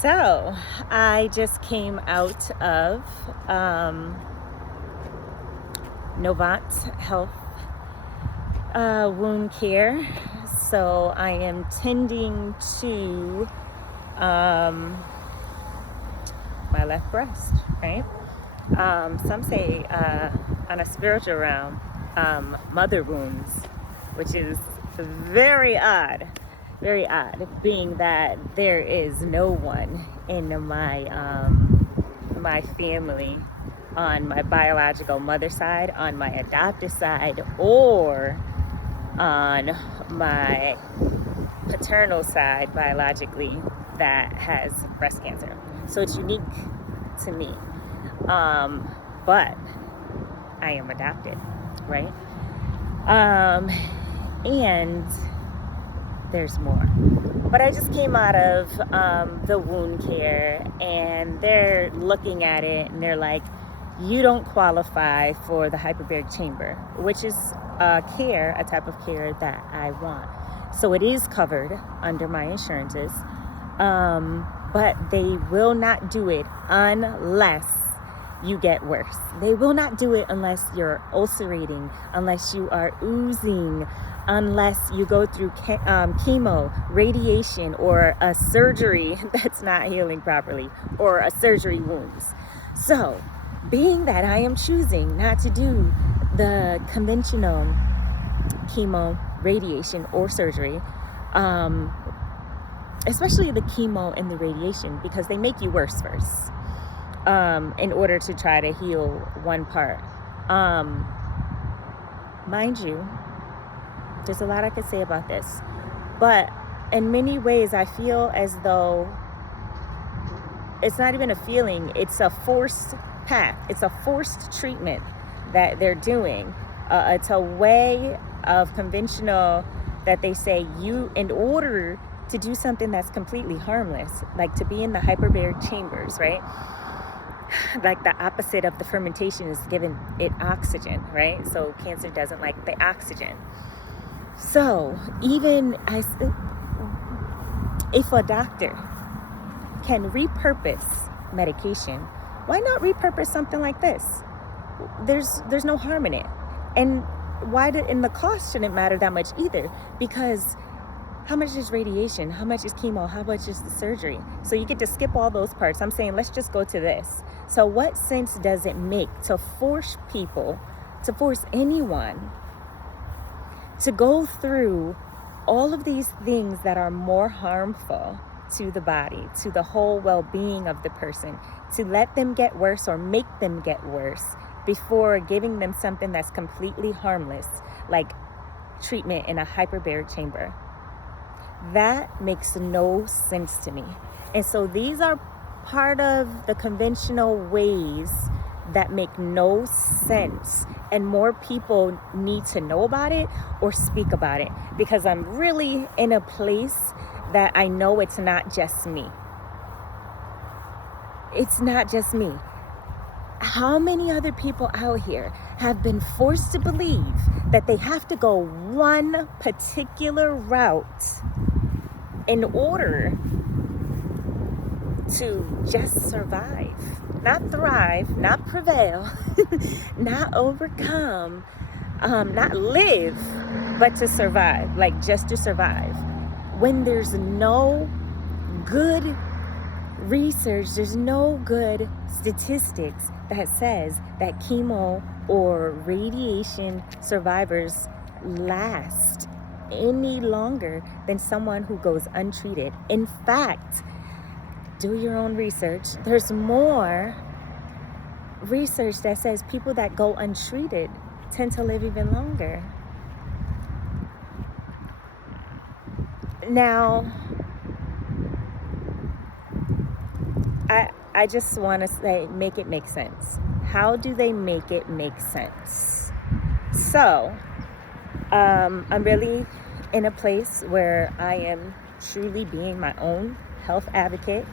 So, I just came out of Novant Health wound care. So, I am tending to my left breast, right? Some say on a spiritual realm, mother wounds, which is very odd, being that there is no one in my family on my biological mother side, on my adopted side, or on my paternal side biologically that has breast cancer. So it's unique to me. But I am adopted, right? And there's more. But I just came out of the wound care, and they're looking at it and they're like, you don't qualify for the hyperbaric chamber, which is a type of care that I want. So it is covered under my insurances, but they will not do it unless you get worse. They will not do it unless you're ulcerating, unless you are oozing, unless you go through chemo, radiation, or a surgery that's not healing properly, or a surgery wounds. So, being that I am choosing not to do the conventional chemo, radiation, or surgery, especially the chemo and the radiation, because they make you worse first. In order to try to heal one part. Mind you, there's a lot I could say about this, but in many ways I feel as though it's not even a feeling, it's a forced path. It's a forced treatment that they're doing. It's a way of conventional that they say you, in order to do something that's completely harmless, like to be in the hyperbaric chambers, right? Like the opposite of the fermentation is giving it oxygen, right? So cancer doesn't like the oxygen. So even if a doctor can repurpose medication, why not repurpose something like this? There's no harm in it. And and the cost shouldn't matter that much either, because how much is radiation? How much is chemo? How much is the surgery? So you get to skip all those parts. I'm saying, let's just go to this. So what sense does it make to force anyone to go through all of these things that are more harmful to the body, to the whole well-being of the person, to let them get worse or make them get worse before giving them something that's completely harmless, like treatment in a hyperbaric chamber? That makes no sense to me. And so these are part of the conventional ways that make no sense, and more people need to know about it or speak about it, because I'm really in a place that I know it's not just me. It's not just me. How many other people out here have been forced to believe that they have to go one particular route in order to just survive, not thrive, not prevail, not overcome, not live, but to survive, like just to survive. When there's no good research, there's no good statistics that says that chemo or radiation survivors last any longer than someone who goes untreated. In fact, do your own research. There's more research that says people that go untreated tend to live even longer. Now, I just want to say, make it make sense. How do they make it make sense? So, I'm really in a place where I am truly being my own health advocate,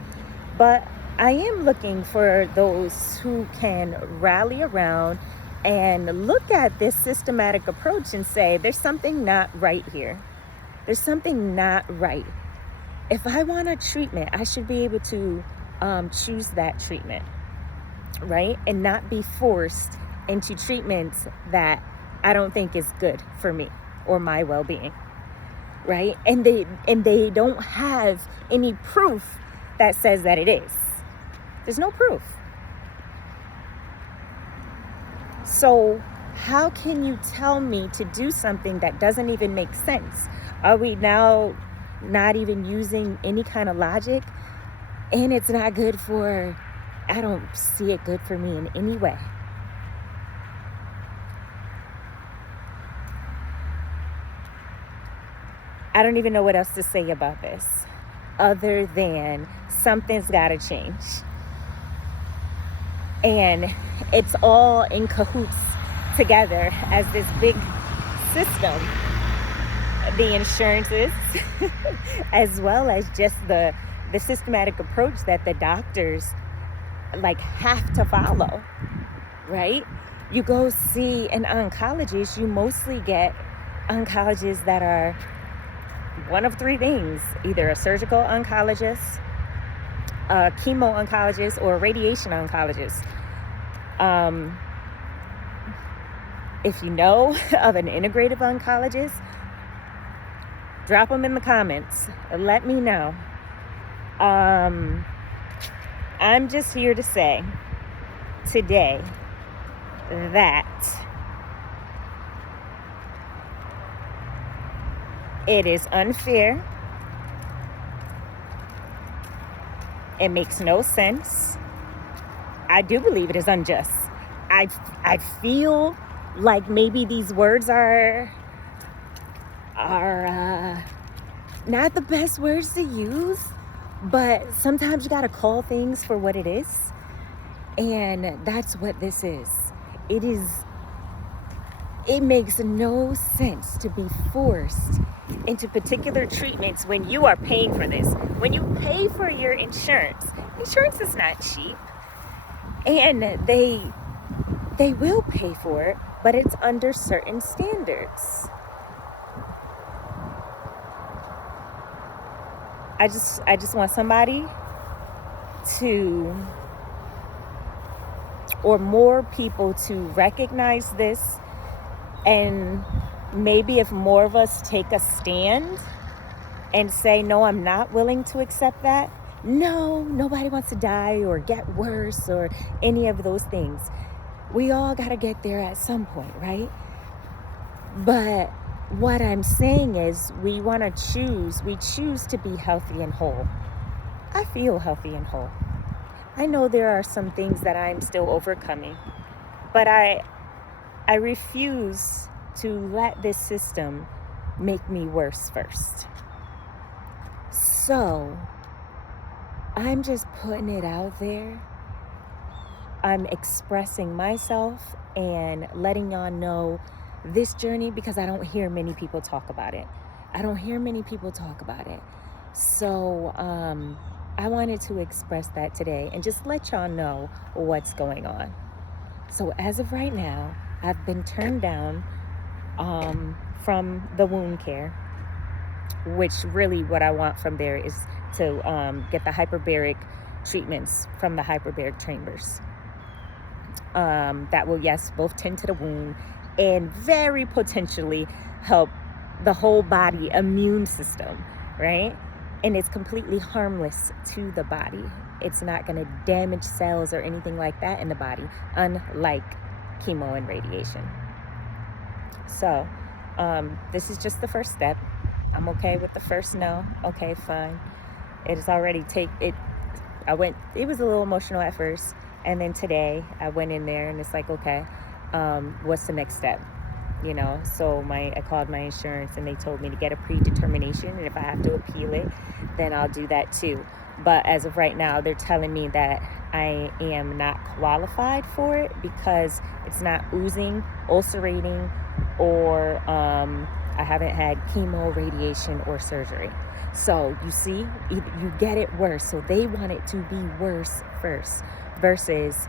but I am looking for those who can rally around and look at this systematic approach and say, there's something not right here. There's something not right. If I want a treatment, I should be able to choose that treatment, right? And not be forced into treatments that I don't think is good for me or my well-being, right? And they don't have any proof that says that it is. There's no proof. So how can you tell me to do something that doesn't even make sense? Are we now not even using any kind of logic? And it's not good for, I don't see it good for me in any way. I don't even know what else to say about this other than something's got to change. And it's all in cahoots together as this big system. The insurances, as well as just the systematic approach that the doctors like have to follow, right? You go see an oncologist, you mostly get oncologists that are one of three things: either a surgical oncologist, a chemo oncologist, or a radiation oncologist. If you know of an integrative oncologist, drop them in the comments. Let me know. I'm just here to say today that it is unfair. It makes no sense. I do believe it is unjust. I feel like maybe these words are not the best words to use, but sometimes you gotta call things for what it is, and that's what this is. It makes no sense to be forced into particular treatments when you are paying for this. When you pay for your insurance is not cheap, and they will pay for it, but it's under certain standards. I just want somebody to, or more people to recognize this, and maybe if more of us take a stand and say, no, I'm not willing to accept that. No, nobody wants to die or get worse or any of those things. We all got to get there at some point, right? But what I'm saying is we choose to be healthy and whole. I feel healthy and whole. I know there are some things that I'm still overcoming, but I refuse to let this system make me worse first. So I'm just putting it out there. I'm expressing myself and letting y'all know this journey, because I don't hear many people talk about it. So I wanted to express that today and just let y'all know what's going on. So as of right now, I've been turned down from the wound care, which really what I want from there is to get the hyperbaric treatments from the hyperbaric chambers. That will, yes, both tend to the wound and very potentially help the whole body immune system, right? And it's completely harmless to the body. It's not going to damage cells or anything like that in the body, unlike chemo and radiation. So this is just the first step. I'm okay with the first no. Okay, fine. It is already it was a little emotional at first, and then today I went in there and it's like, okay, what's the next step? You know, so I called my insurance and they told me to get a predetermination, and if I have to appeal it, then I'll do that too. But as of right now, they're telling me that I am not qualified for it because it's not oozing, ulcerating, or I haven't had chemo, radiation, or surgery. So you see, you get it worse. So they want it to be worse first versus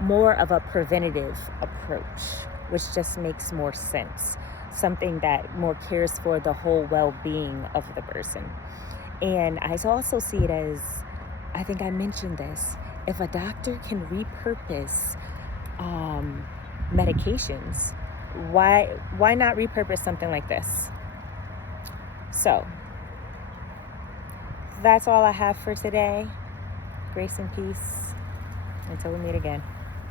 more of a preventative approach, which just makes more sense. something that more cares for the whole well-being of the person. And I also see it as, I think I mentioned this, if a doctor can repurpose medications, why not repurpose something like this? So that's all I have for today. Grace and peace until we meet again.